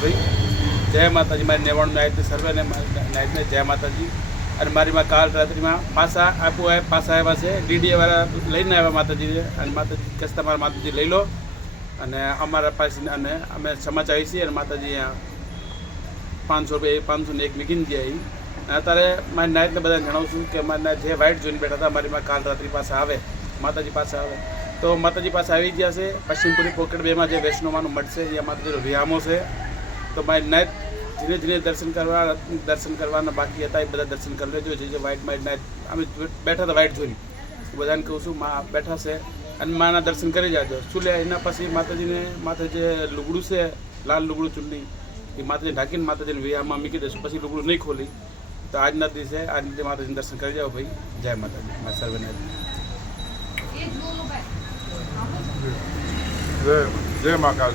ભાઈ જય માતાજી। મારી 99 નાયતને સર્વેને નાયતને જય માતાજી। અને મારી માં કાલ રાત્રિમાં પાછા આવ્યા છે, ડીડીએ વાળા લઈને આવ્યા માતાજીને। અને માતાજી કહેશે તમારા માતાજી લઈ લો અને અમારા પાસે અને અમે સમાચાર આવી છીએ અને માતાજી 500 રૂપિયા 501 મૂકીને ગયા। અત્યારે મારી નાયતને બધાને જણાવું છું કે મારી નાયત જે વાઇટ જોઈને બેઠા હતા મારી માં કાલ રાત્રિ પાસે આવે, માતાજી પાસે આવે તો માતાજી પાસે આવી ગયા છે। પશ્ચિમપુરી પોકેટ 2માં જે વૈષ્ણવવાનું મઠ છે એ માતાજીનો વિહામો છે। તો મારી નાયત ધીરે ધીરે દર્શન કરવાના બાકી હતા, એ બધા દર્શન કરી લેજો। જે વાઇટ મારી નાયત અમે બેઠા હતા વાઇટ જોઈને, બધાને કહું છું માં બેઠા છે અને માના દર્શન કરી જાજો। શું લે એના પછી માતાજીને માથે જે લુગડું છે લાલ લુગડું ચૂંટણી એ માતાજી ઢાંકીને માતાજીને વિહામાં મૂકી દઈશું, પછી લુગડું નહીં ખોલી। તો આજના દિવસે આજ રીતે માતાજીને દર્શન કરી જાઓ ભાઈ। જય માતાજી। મારા સર્વેને જય મા કાલ.